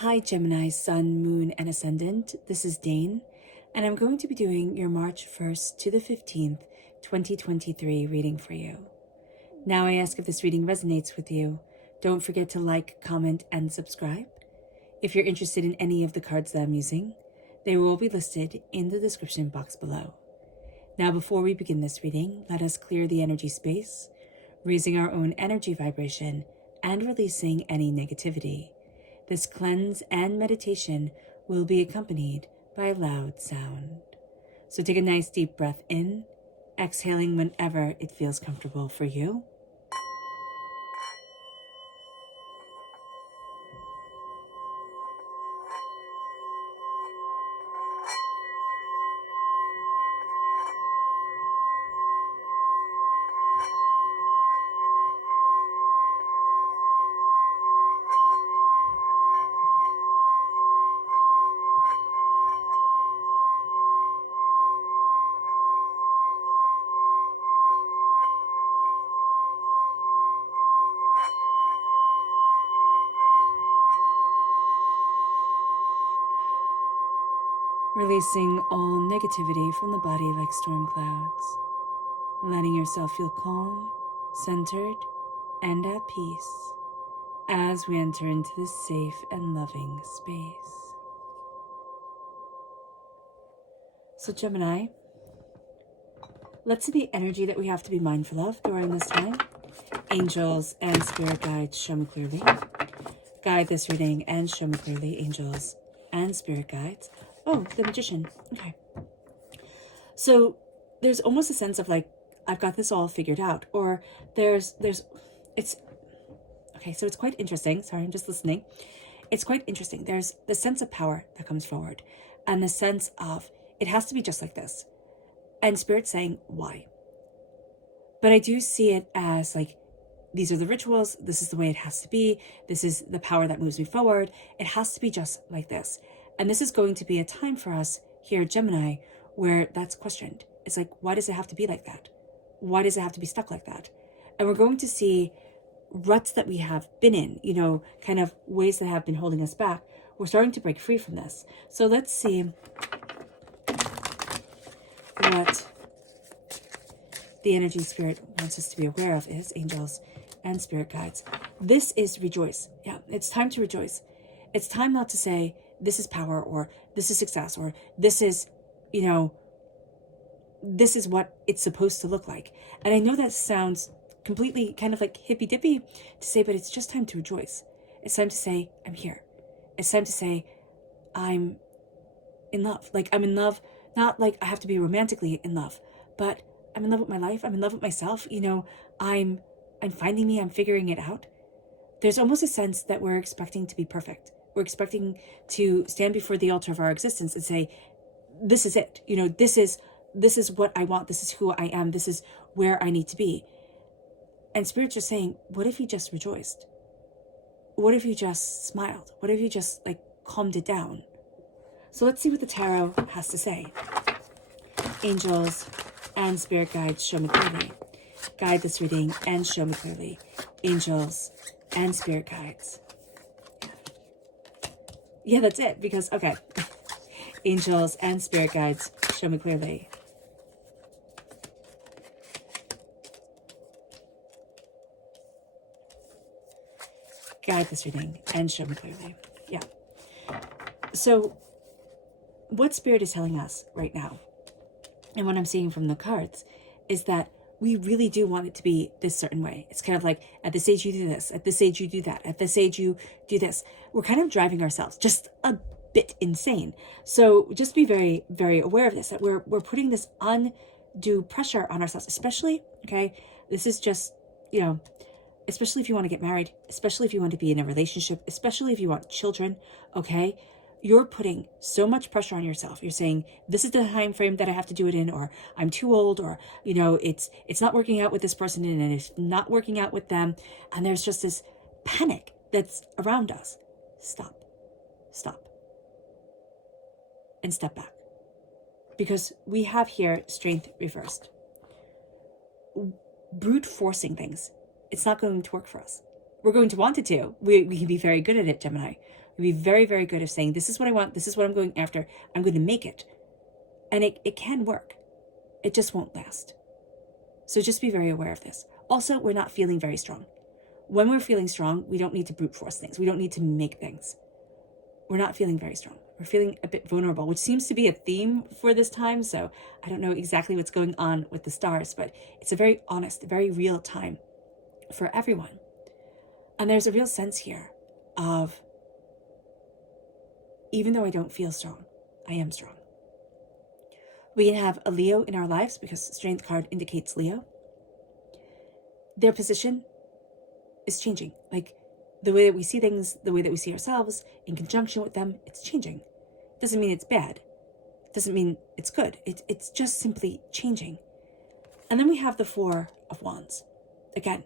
Hi Gemini, Sun, Moon, and Ascendant. This is Dane, and I'm going to be doing your March 1st to the 15th, 2023 reading for you. Now I ask if this reading resonates with you, don't forget to like, comment, and subscribe. If you're interested in any of the cards that I'm using, they will be listed in the description box below. Now before we begin this reading, let us clear the energy space, raising our own energy vibration and releasing any negativity. This cleanse and meditation will be accompanied by a loud sound. So take a nice deep breath in, exhaling whenever it feels comfortable for you. Releasing all negativity from the body like storm clouds. Letting yourself feel calm, centered, and at peace as we enter into this safe and loving space. So Gemini, let's see the energy that we have to be mindful of during this time. Angels and spirit guides, show me clearly. Guide this reading and show me clearly, angels and spirit guides. Oh, the Magician. Okay. So there's almost a sense of like, I've got this all figured out. Or it's quite interesting. Sorry, I'm just listening. It's quite interesting. There's the sense of power that comes forward and the sense of it has to be just like this. And Spirit's saying, why? But I do see it as like, these are the rituals. This is the way it has to be. This is the power that moves me forward. It has to be just like this. And this is going to be a time for us here at Gemini where that's questioned. It's like, why does it have to be like that? Why does it have to be stuck like that? And we're going to see ruts that we have been in, kind of ways that have been holding us back. We're starting to break free from this. So let's see what the energy spirit wants us to be aware of is, angels and spirit guides. This is rejoice. Yeah, it's time to rejoice. It's time not to say, this is power, or this is success, or this is, this is what it's supposed to look like. And I know that sounds completely kind of like hippy-dippy to say, but it's just time to rejoice. It's time to say, I'm here. It's time to say, I'm in love. Like, I'm in love, not like I have to be romantically in love, but I'm in love with my life. I'm in love with myself. I'm finding me. I'm figuring it out. There's almost a sense that we're expecting to be perfect. We're expecting to stand before the altar of our existence and say, this is it. This is what I want. This is who I am. This is where I need to be. And Spirit's just saying, what if you just rejoiced? What if you just smiled? What if you just calmed it down? So let's see what the tarot has to say. Angels and spirit guides, show me clearly. Guide this reading and show me clearly. Angels and spirit guides. Yeah, that's it, because, okay. Angels and spirit guides, show me clearly. Guide this reading and show me clearly. Yeah. So what Spirit is telling us right now, and what I'm seeing from the cards, is that we really do want it to be this certain way. It's kind of like, at this age you do this, at this age you do that, at this age you do this. We're kind of driving ourselves just a bit insane. So just be very, very aware of this, that we're putting this undue pressure on ourselves, especially, okay, this is just, especially if you want to get married, especially if you want to be in a relationship, especially if you want children, okay? You're putting so much pressure on yourself. You're saying, this is the time frame that I have to do it in, or I'm too old, or, it's not working out with this person and it's not working out with them. And there's just this panic that's around us. Stop. And step back. Because we have here strength reversed. Brute forcing things, it's not going to work for us. We're going to want it to. We can be very good at it, Gemini. We'd be very, very good at saying, this is what I want, this is what I'm going after, I'm going to make it. And it can work. It just won't last. So just be very aware of this. Also, we're not feeling very strong. When we're feeling strong, we don't need to brute force things. We don't need to make things. We're not feeling very strong. We're feeling a bit vulnerable, which seems to be a theme for this time. So I don't know exactly what's going on with the stars, but it's a very honest, very real time for everyone. And there's a real sense here of, even though I don't feel strong, I am strong. We can have a Leo in our lives because the Strength card indicates Leo. Their position is changing. Like the way that we see things, the way that we see ourselves in conjunction with them, it's changing. Doesn't mean it's bad. Doesn't mean it's good. It's just simply changing. And then we have the Four of Wands. Again,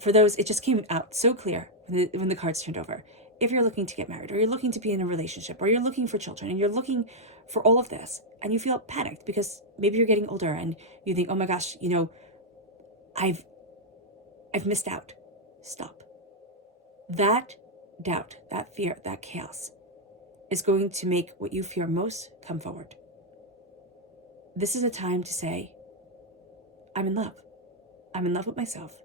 for those, it just came out so clear when the cards turned over. If you're looking to get married, or you're looking to be in a relationship, or you're looking for children, and you're looking for all of this, and you feel panicked because maybe you're getting older and you think, oh my gosh, I've missed out. Stop. That doubt, that fear, that chaos is going to make what you fear most come forward. This is a time to say, I'm in love. I'm in love with myself.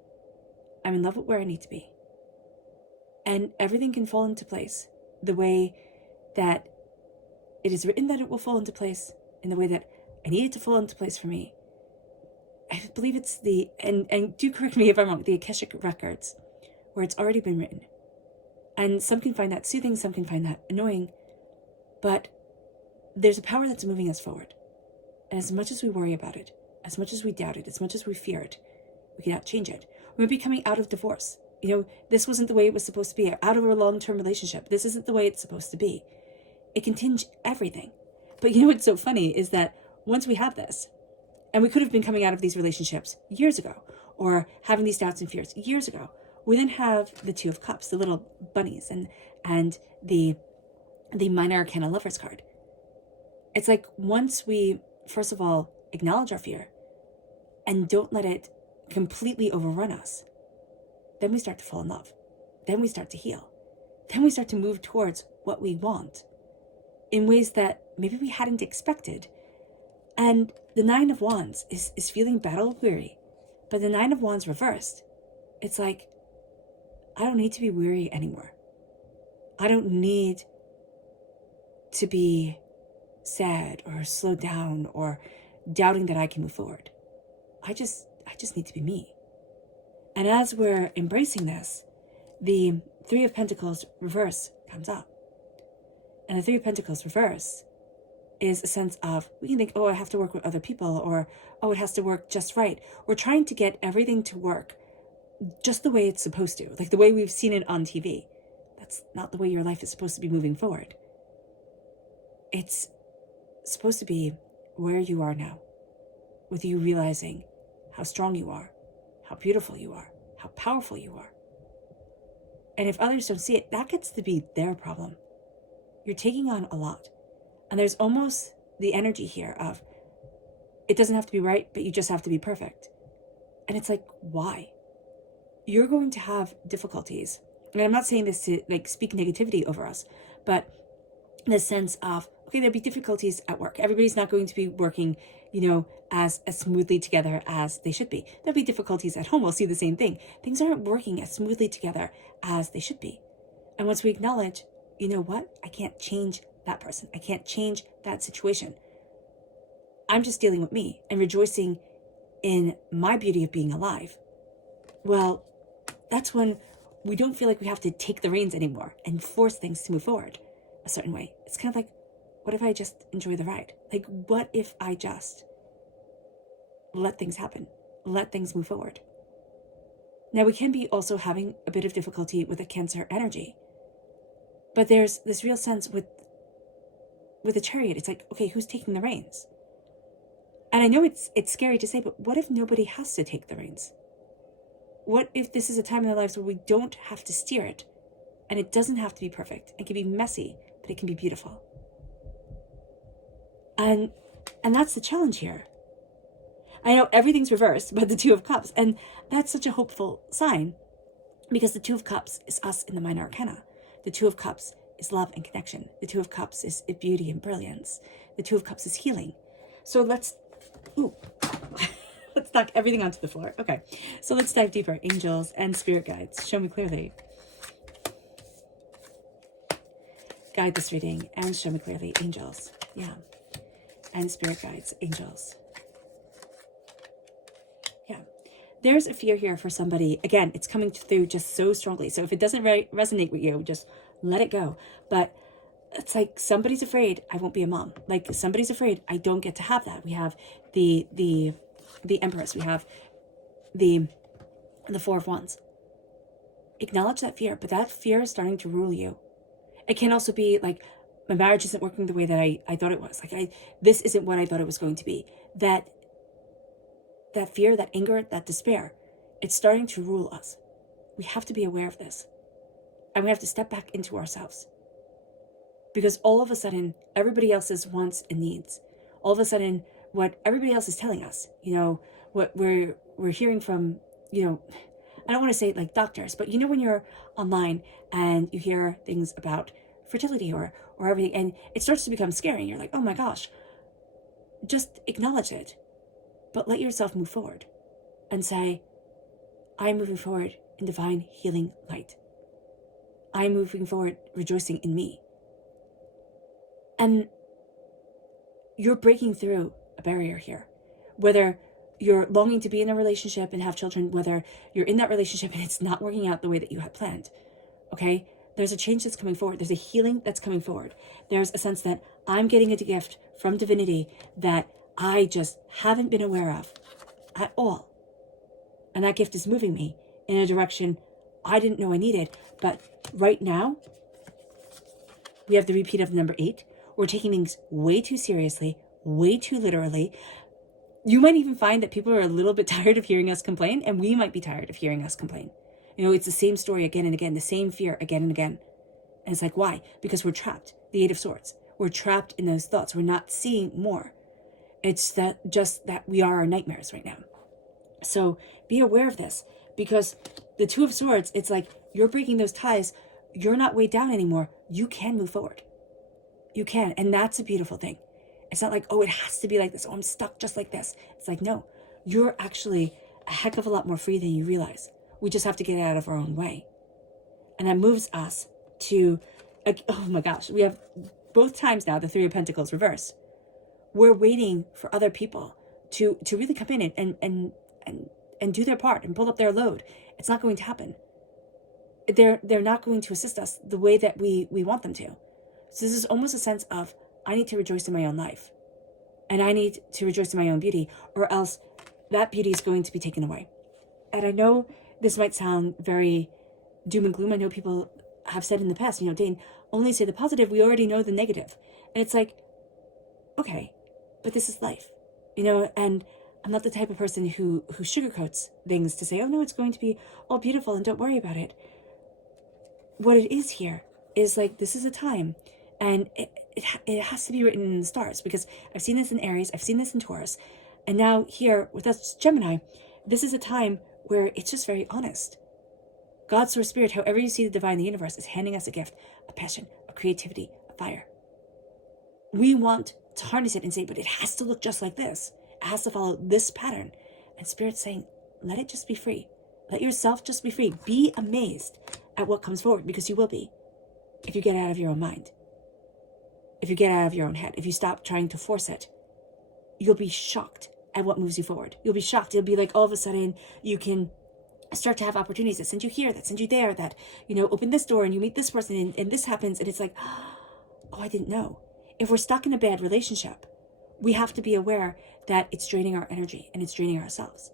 I'm in love with where I need to be. And everything can fall into place the way that it is written that it will fall into place, in the way that I need it to fall into place for me. I believe it's and do correct me if I'm wrong, the Akashic Records, where it's already been written. And some can find that soothing, some can find that annoying, but there's a power that's moving us forward. And as much as we worry about it, as much as we doubt it, as much as we fear it, we cannot change it. We're be coming out of divorce. This wasn't the way it was supposed to be. Out of a long-term relationship. This isn't the way it's supposed to be. It can tinge everything. But what's so funny is that once we have this, and we could have been coming out of these relationships years ago, or having these doubts and fears years ago, we then have the Two of Cups, the little bunnies, and the Minor Arcana Lovers card. It's like once we, first of all, acknowledge our fear and don't let it completely overrun us, then we start to fall in love. Then we start to heal. Then we start to move towards what we want in ways that maybe we hadn't expected. And the Nine of Wands is feeling battle weary. But the Nine of Wands reversed, it's like, I don't need to be weary anymore. I don't need to be sad or slow down or doubting that I can move forward. I just need to be me. And as we're embracing this, the Three of Pentacles reverse comes up. And the Three of Pentacles reverse is a sense of, we can think, oh, I have to work with other people, or, oh, it has to work just right. We're trying to get everything to work just the way it's supposed to, like the way we've seen it on TV. That's not the way your life is supposed to be moving forward. It's supposed to be where you are now, with you realizing how strong you are, how beautiful you are, how powerful you are. And if others don't see it, that gets to be their problem. You're taking on a lot. And there's almost the energy here of, it doesn't have to be right, but you just have to be perfect. And it's like, why? You're going to have difficulties. And I'm not saying this to speak negativity over us, but the sense of, okay, there'll be difficulties at work. Everybody's not going to be working, as smoothly together as they should be. There'll be difficulties at home. We'll see the same thing. Things aren't working as smoothly together as they should be. And once we acknowledge, you know what? I can't change that person. I can't change that situation. I'm just dealing with me and rejoicing in my beauty of being alive. Well, that's when we don't feel like we have to take the reins anymore and force things to move forward a certain way. It's kind of like, what if I just enjoy the ride? Like, what if I just let things happen, let things move forward? Now, we can be also having a bit of difficulty with a Cancer energy, but there's this real sense with a Chariot. It's like, okay, who's taking the reins? And I know it's scary to say, but what if nobody has to take the reins? What if this is a time in our lives where we don't have to steer it, and it doesn't have to be perfect? It can be messy, but it can be beautiful. And that's the challenge here. I know everything's reversed, but the Two of Cups, and that's such a hopeful sign, because the Two of Cups is us in the Minor Arcana. The Two of Cups is love and connection. The Two of Cups is beauty and brilliance. The Two of Cups is healing. So let's knock everything onto the floor. Okay, so let's dive deeper. Angels and spirit guides, show me clearly. Guide this reading and show me clearly. Angels, yeah. And spirit guides, angels. Yeah. There's a fear here for somebody. Again, it's coming through just so strongly. So if it doesn't resonate with you, just let it go. But it's like somebody's afraid I won't be a mom. Like somebody's afraid I don't get to have that. We have the Empress. We have the Four of Wands. Acknowledge that fear, but that fear is starting to rule you. It can also be like, my marriage isn't working the way that I thought it was. Like this isn't what I thought it was going to be. That fear, that anger, that despair, it's starting to rule us. We have to be aware of this. And we have to step back into ourselves. Because all of a sudden, everybody else's wants and needs, all of a sudden, what everybody else is telling us, what we're hearing from, I don't want to say like doctors, but when you're online and you hear things about fertility or everything, and it starts to become scary, and you're like, oh my gosh, just acknowledge it, but let yourself move forward and say, I'm moving forward in divine healing light. I'm moving forward rejoicing in me. And you're breaking through a barrier here. Whether you're longing to be in a relationship and have children, whether you're in that relationship and it's not working out the way that you had planned, okay? There's a change that's coming forward. There's a healing that's coming forward. There's a sense that I'm getting a gift from divinity that I just haven't been aware of at all. And that gift is moving me in a direction I didn't know I needed. But right now, we have the repeat of the number 8. We're taking things way too seriously, way too literally. You might even find that people are a little bit tired of hearing us complain, and we might be tired of hearing us complain. It's the same story again and again, the same fear again and again. And it's like, why? Because we're trapped. The 8 of Swords. We're trapped in those thoughts. We're not seeing more. It's just that we are our nightmares right now. So be aware of this, because the 2 of Swords, it's like you're breaking those ties. You're not weighed down anymore. You can move forward. You can. And that's a beautiful thing. It's not like, oh, it has to be like this. Oh, I'm stuck just like this. It's like, no, you're actually a heck of a lot more free than you realize. We just have to get out of our own way. And that moves us to, oh my gosh, we have both times now the 3 of Pentacles reversed. We're waiting for other people to really come in and do their part and pull up their load. It's not going to happen. They're not going to assist us the way that we want them to. So this is almost a sense of, I need to rejoice in my own life. And I need to rejoice in my own beauty, or else that beauty is going to be taken away. And I know this might sound very doom and gloom. I know people have said in the past, Dane, only say the positive. We already know the negative. And it's like, okay, but this is life, and I'm not the type of person who sugarcoats things to say, oh no, it's going to be all beautiful and don't worry about it. What it is here is like, this is a time, and it has to be written in the stars, because I've seen this in Aries, I've seen this in Taurus, and now here with us Gemini, this is a time where it's just very honest. God, Source, Spirit, however you see the divine in the universe, is handing us a gift, a passion, a creativity, a fire. We want to harness it and say, but it has to look just like this. It has to follow this pattern. And Spirit's saying, let it just be free. Let yourself just be free. Be amazed at what comes forward, because you will be, if you get out of your own mind. If you get out of your own head. If you stop trying to force it, you'll be shocked at what moves you forward. You'll be shocked. It'll be like all of a sudden you can start to have opportunities that send you here, that send you there, that, open this door and you meet this person and this happens. And it's like, oh, I didn't know. If we're stuck in a bad relationship, we have to be aware that it's draining our energy and it's draining ourselves.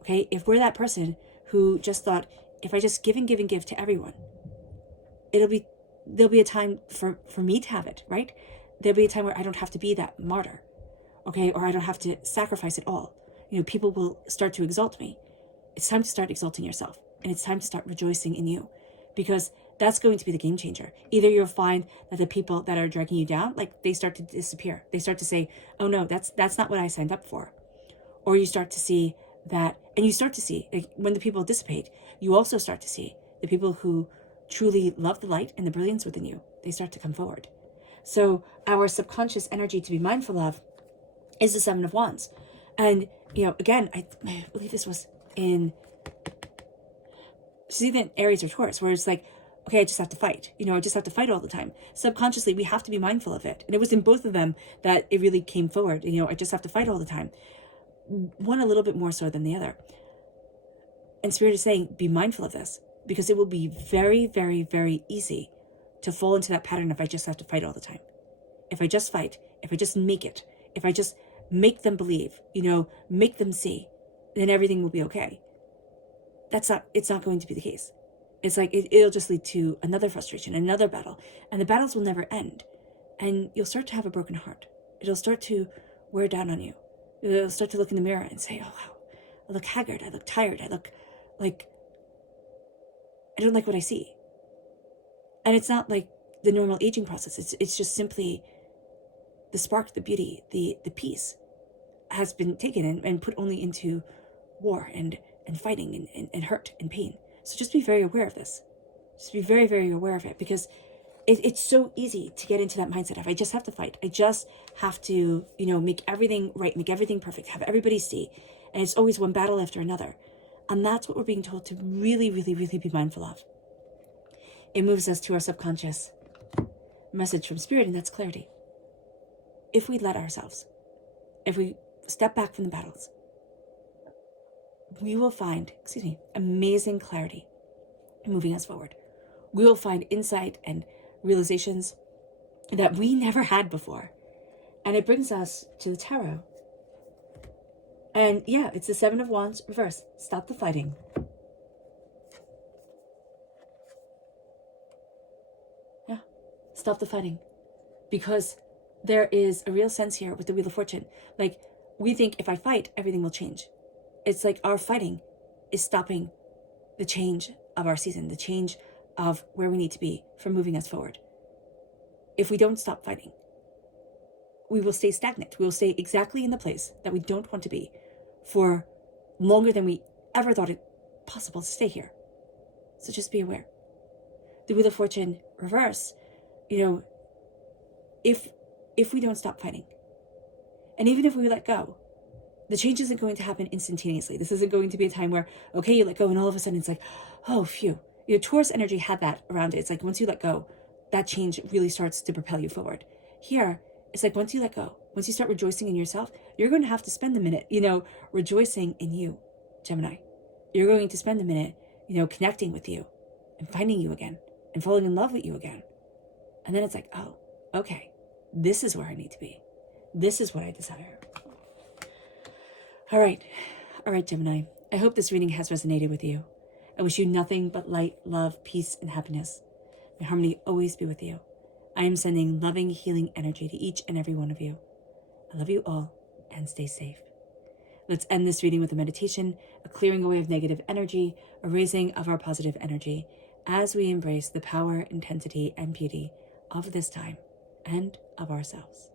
Okay? If we're that person who just thought, if I just give and give and give to everyone, there'll be a time for me to have it, right? There'll be a time where I don't have to be that martyr, okay? Or I don't have to sacrifice it all. People will start to exalt me. It's time to start exalting yourself, and it's time to start rejoicing in you, because that's going to be the game changer. Either you'll find that the people that are dragging you down, like, they start to disappear. They start to say, oh no, that's not what I signed up for. Or you start to see that, and you start to see, like, when the people dissipate, you also start to see the people who truly love the light and the brilliance within you, they start to come forward. So our subconscious energy to be mindful of is the Seven of Wands. And, again, I believe this was in either Aries or Taurus, where it's like, okay, I just have to fight. I just have to fight all the time. Subconsciously, we have to be mindful of it. And it was in both of them that it really came forward. I just have to fight all the time. One a little bit more so than the other. And Spirit is saying, be mindful of this, because it will be very, very, very easy to fall into that pattern if I just have to fight all the time. If I just fight, if I just make it, if I just make them believe, make them see, then everything will be okay. It's not going to be the case. It's like, it'll just lead to another frustration, another battle, and the battles will never end. And you'll start to have a broken heart. It'll start to wear down on you. You'll start to look in the mirror and say, oh, wow, I look haggard, I look tired, I look like, I don't like what I see. And it's not like the normal aging process. It's just simply the spark, the beauty, the peace has been taken and put only into war and fighting and hurt and pain. So just be very aware of this. Just be very, very aware of it, because it's so easy to get into that mindset of, I just have to fight. I just have to, make everything right, make everything perfect, have everybody see. And it's always one battle after another. And that's what we're being told to really, really, really be mindful of. It moves us to our subconscious message from Spirit, and that's clarity. If we let ourselves, if we step back from the battles, we will find, amazing clarity moving us forward. We will find insight and realizations that we never had before. And it brings us to the tarot. And yeah, it's the Seven of Wands reverse. Stop the fighting. Yeah, stop the fighting. Because there is a real sense here with the Wheel of Fortune. Like, we think if I fight, everything will change. It's like our fighting is stopping the change of our season, the change of where we need to be for moving us forward. If we don't stop fighting, we will stay stagnant. We will stay exactly in the place that we don't want to be for longer than we ever thought it possible to stay here. So just be aware. The Wheel of Fortune reverse, if we don't stop fighting, and even if we let go, the change isn't going to happen instantaneously. This isn't going to be a time where, okay, you let go and all of a sudden it's like, oh, phew. Taurus energy had that around it. It's like once you let go, that change really starts to propel you forward. Here, it's like once you let go, once you start rejoicing in yourself, you're going to have to spend a minute, rejoicing in you, Gemini. You're going to spend a minute, connecting with you and finding you again and falling in love with you again. And then it's like, oh, okay, this is where I need to be. This is what I desire. All right, Gemini. I hope this reading has resonated with you. I wish you nothing but light, love, peace, and happiness. May harmony always be with you. I am sending loving, healing energy to each and every one of you. I love you all, and stay safe. Let's end this reading with a meditation, a clearing away of negative energy, a raising of our positive energy, as we embrace the power, intensity, and beauty of this time and of ourselves.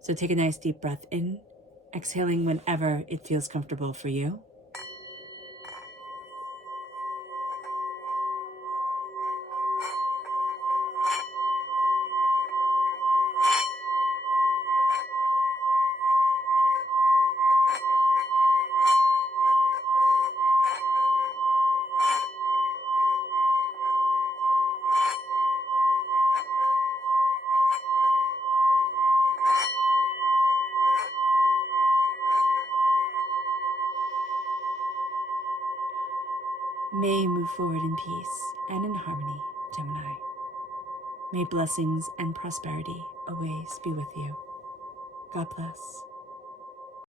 So take a nice deep breath in, exhaling whenever it feels comfortable for you. May you move forward in peace and in harmony, Gemini. May blessings and prosperity always be with you. God bless.